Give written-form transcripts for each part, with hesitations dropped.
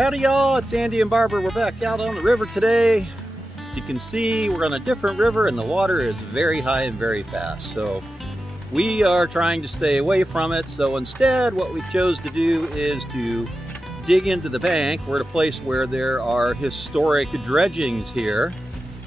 Howdy y'all, it's Andy and Barbara. We're back out on the river today. As you can see, we're on a different river and the water is very high and very fast. So we are trying to stay away from it. So instead, what we chose to do is to dig into the bank. We're at a place where there are historic dredgings here.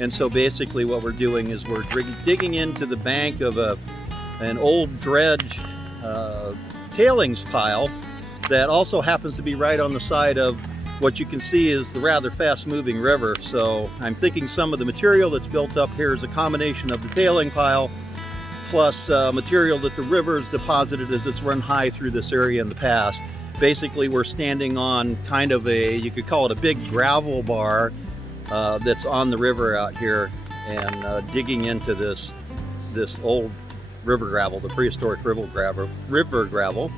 And so basically what we're doing is we're digging into the bank of an old dredge tailings pile that also happens to be right on the side of what you can see is the rather fast moving river. So I'm thinking some of the material that's built up here is a combination of the tailing pile plus material that the river has deposited as it's run high through this area in the past. Basically we're standing on kind of a, you could call it a big gravel bar that's on the river out here, and digging into this old river gravel, the prehistoric river gravel.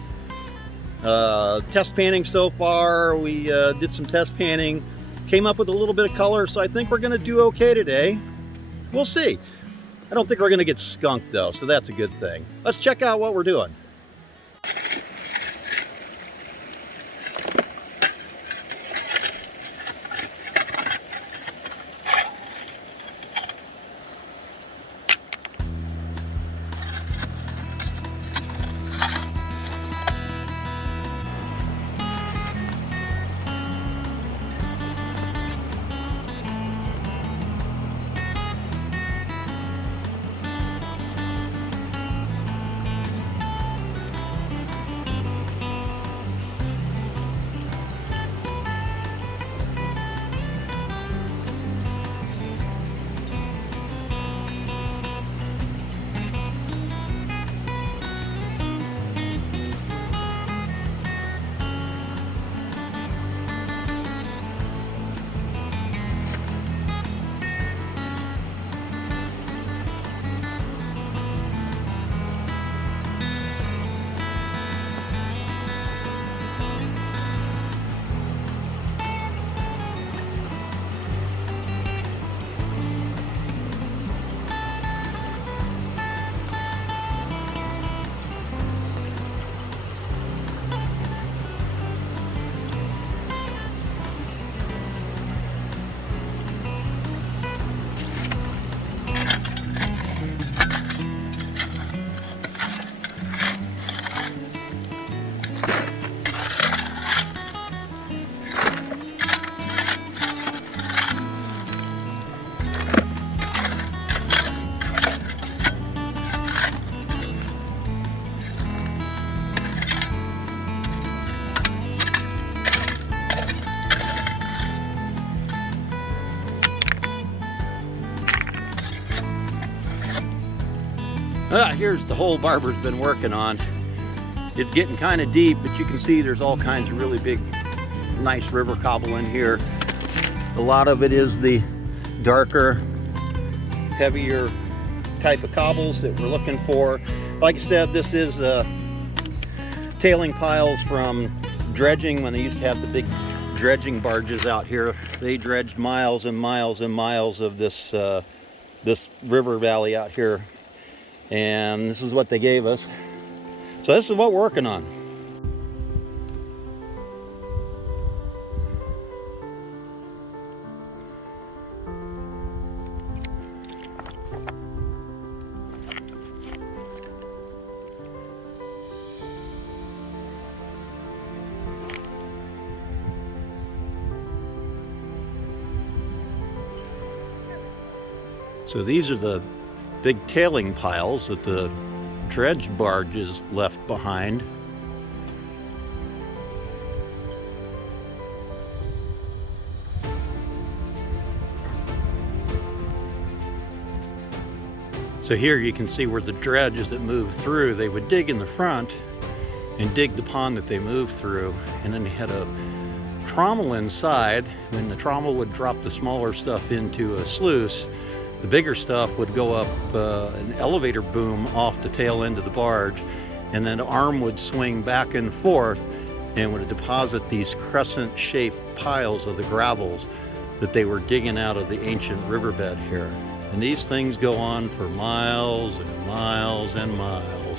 Test panning so far, we did some test panning, came up with a little bit of color, so I think we're gonna do okay today. We'll see. I don't think we're gonna get skunked though, so that's a good thing. Let's check out what we're doing. Here's the hole Barbara's been working on. It's getting kind of deep, but you can see there's all kinds of really big, nice river cobble in here. A lot of it is the darker, heavier type of cobbles that we're looking for. Like I said, this is tailing piles from dredging when they used to have the big dredging barges out here. They dredged miles and miles and miles of this river valley out here. And this is what they gave us. So this is what we're working on. So these are the big tailing piles that the dredge barges left behind. So here you can see where the dredges that moved through, they would dig in the front and dig the pond that they moved through, and then they had a trommel inside. When the trommel would drop the smaller stuff into a sluice, the bigger stuff would go up an elevator boom off the tail end of the barge, and then the arm would swing back and forth and would deposit these crescent-shaped piles of the gravels that they were digging out of the ancient riverbed here. And these things go on for miles and miles and miles.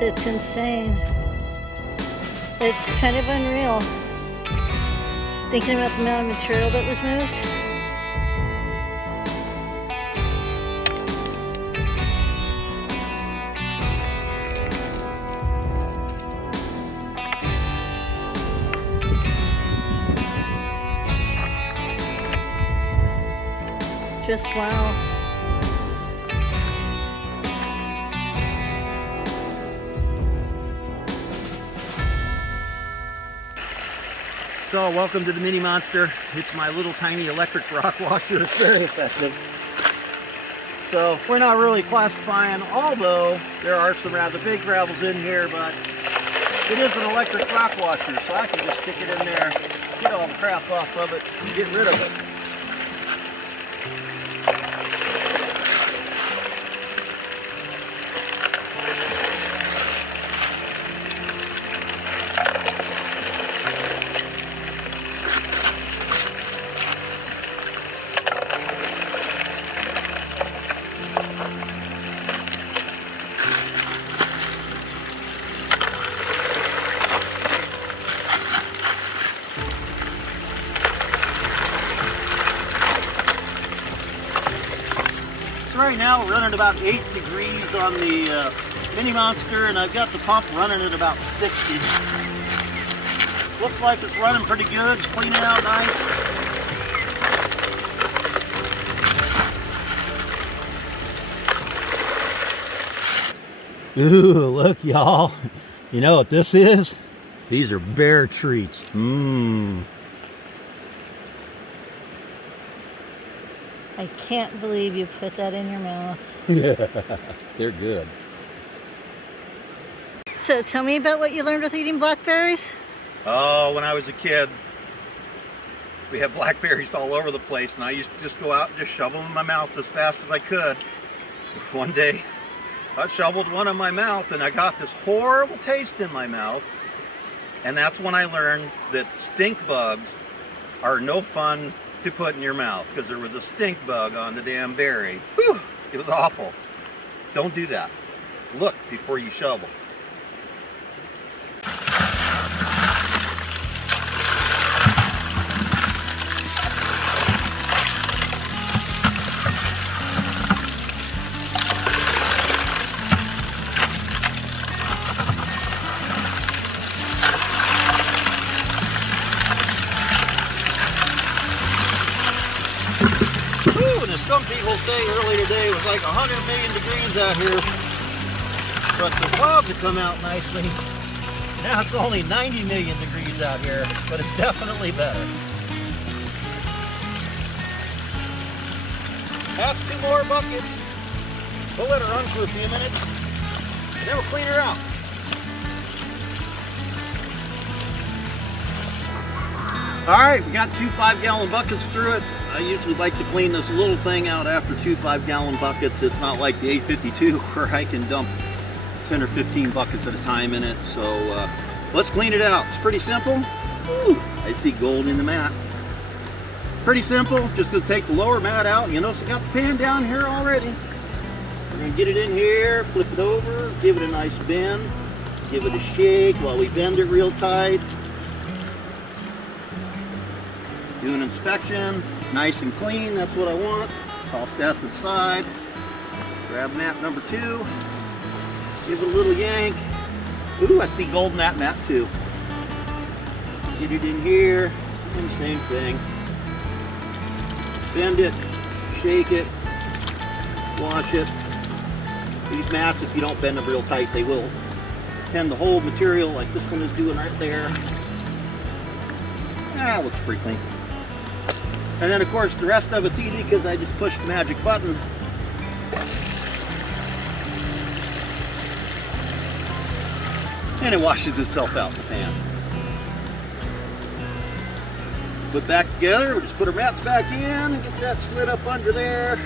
It's insane. It's kind of unreal. Thinking about the amount of material that was moved. Just wow. So welcome to the Mini Monster. It's my little tiny electric rock washer. It's very effective. So we're not really classifying, although there are some rather big gravels in here, but it is an electric rock washer, so I can just stick it in there, get all the crap off of it, and get rid of it. Right now we're running about 8 degrees on the Mini Monster, and I've got the pump running at about 60. Looks like it's running pretty good. It's cleaning out nice. Ooh, look y'all. You know what this is? These are bear treats. Mmm. I can't believe you put that in your mouth. Yeah, they're good. So tell me about what you learned with eating blackberries. Oh, when I was a kid, we had blackberries all over the place, and I used to just go out and just shovel them in my mouth as fast as I could. One day, I shoveled one in my mouth, and I got this horrible taste in my mouth. And that's when I learned that stink bugs are no fun to put in your mouth, because there was a stink bug on the damn berry. Whew, it was awful. Don't do that. Look before you shovel. Some people say earlier today it was like 100 million degrees out here, but the clouds have come out nicely. Now it's only 90 million degrees out here, but it's definitely better. That's 2 more buckets. We'll let her run for a few minutes, and then we'll clean her out. Alright, we got 2 5-gallon buckets through it. I usually like to clean this little thing out after 2 5-gallon buckets. It's not like the 852 where I can dump 10 or 15 buckets at a time in it. So let's clean it out. It's pretty simple. Ooh, I see gold in the mat. Pretty simple. Just going to take the lower mat out. You notice I got the pan down here already. We're going to get it in here, flip it over, give it a nice bend, give it a shake while we bend it real tight. Do an inspection, nice and clean, that's what I want. Toss that to the side. Grab mat number 2. Give it a little yank. Ooh, I see gold in that mat too. Get it in here, and same thing. Bend it, shake it, wash it. These mats, if you don't bend them real tight, they will tend to hold material like this one is doing right there. Ah, looks pretty clean. And then of course the rest of it's easy because I just pushed the magic button. And it washes itself out in the pan. Put back together, we'll just put our mats back in and get that slid up under there.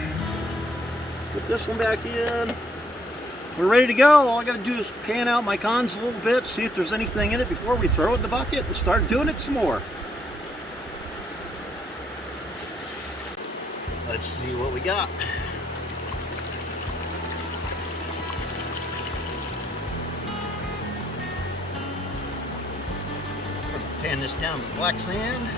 Put this one back in. We're ready to go. All I gotta do is pan out my cons a little bit, see if there's anything in it before we throw it in the bucket and start doing it some more. Let's see what we got. Pan this down to black sand.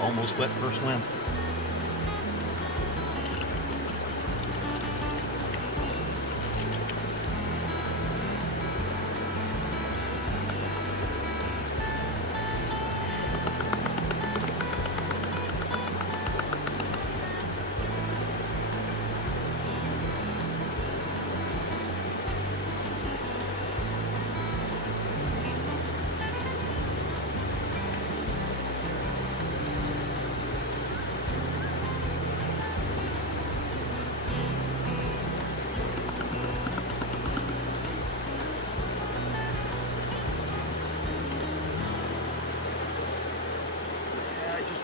Almost wet for a swim.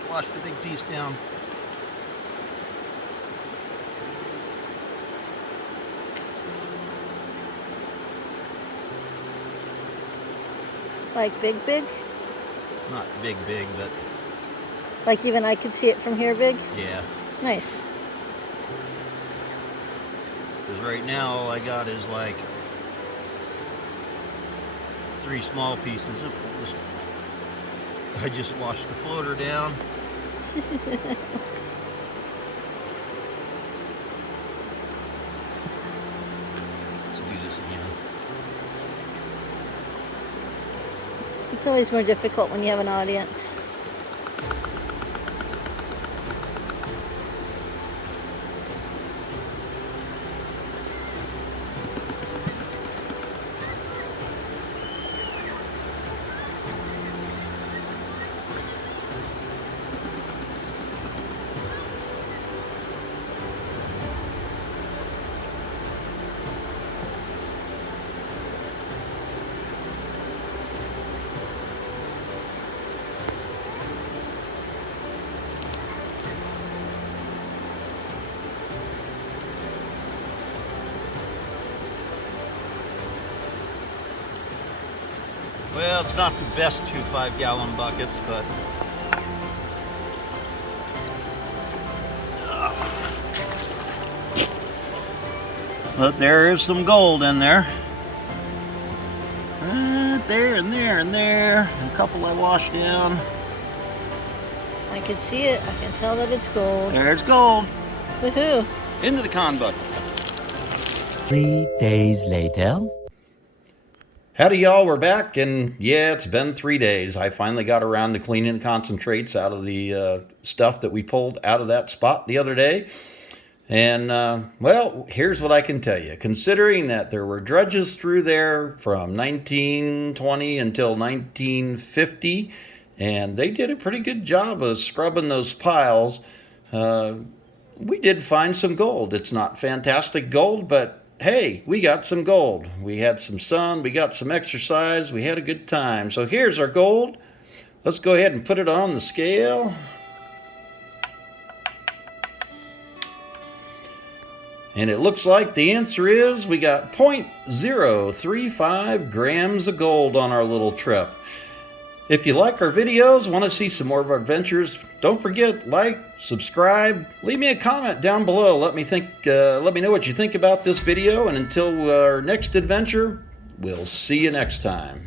Washed a big piece down. Like big, big? Not big, but Like even I could see it from here big? yeah. Nice. Because right now all I got is like 3 small pieces. I just washed the floater down. Let's do this again. It's always more difficult when you have an audience. Well, it's not the best 2 5-gallon buckets, but there is some gold in there. Right there and there and there. A couple I washed down. I can see it. I can tell that it's gold. There's gold. Woohoo! Into the con bucket. 3 days later. Howdy y'all, we're back, and yeah, it's been 3 days. I finally got around to cleaning the concentrates out of the stuff that we pulled out of that spot the other day. And, well, here's what I can tell you. Considering that there were dredges through there from 1920 until 1950, and they did a pretty good job of scrubbing those piles, we did find some gold. It's not fantastic gold, but hey, we got some gold. We had some sun, we got some exercise, we had a good time. So here's our gold. Let's go ahead and put it on the scale. And it looks like the answer is we got 0.035 grams of gold on our little trip. If you like our videos, want to see some more of our adventures, don't forget, like, subscribe, leave me a comment down below. Let me know what you think about this video, and until our next adventure, we'll see you next time.